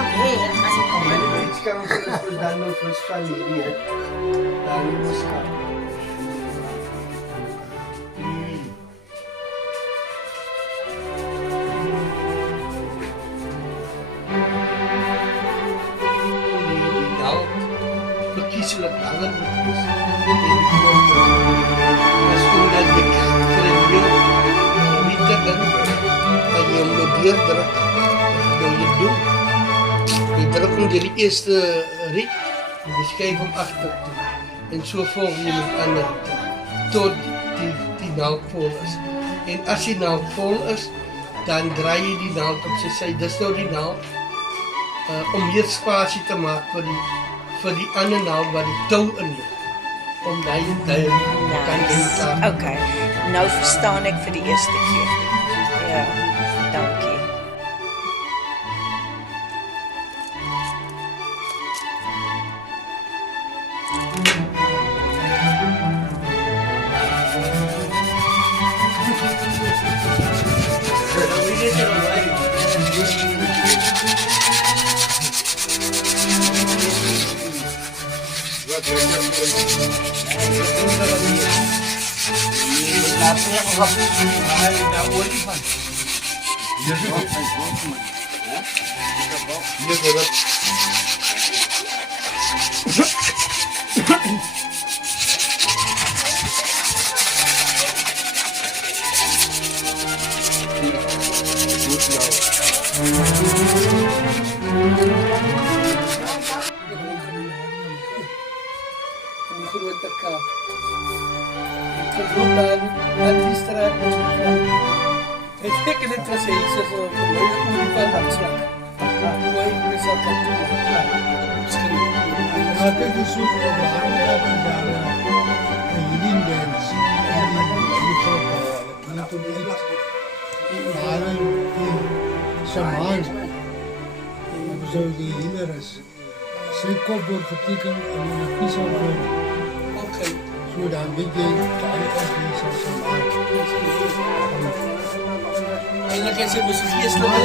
kami. Kasi kami. Benefits kang sa dano first family eh. Dami mas ka. Ikaw, magkisulat-langan mo. Mas kung nagkakakren yun, wita kan, kanyang lodier, darak, daw yun dun. Darak kung diri is Rick, dus kijk hem achter toe. En zo volg je met anderen tot die naald vol is. En als die naald vol is, dan draai je die naald op zijn zijde. Dat is nou die naald. Om meer spatie te maken voor die andere naald waar die touw in ligt. Om daar je kan in elkaar. Oké, nou verstaan ik voor de eerste keer. Ja, dank je. Altijd is zo belangrijk om daar een healing dance, shaman, zo die healer is. Zijn kop wordt getekend en een pizza wordt. Zo dan weet je dat hij is als shaman. En dan kan je muziek slaan.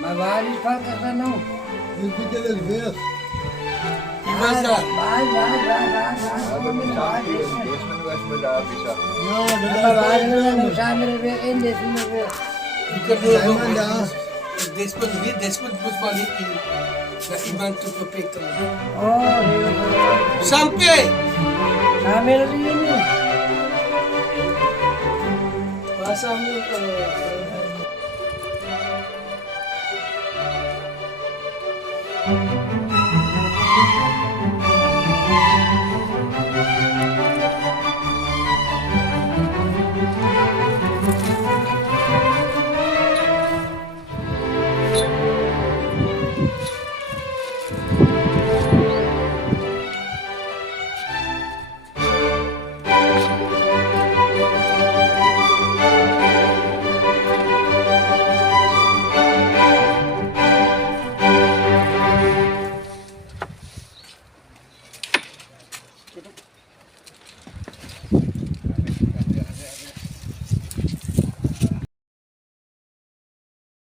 Maar waar is vader dan nou? Je kunt het weg. Wie was dat? Waar? Ja, Maar waar zijn we er weer in? Dit is er weer. Ik heb Zijn we daar? Desmond moet van niet in. Naar iemand te verpikken. Oh, heel goed. Sampe! Zijn we er hier nu? Waar zijn we?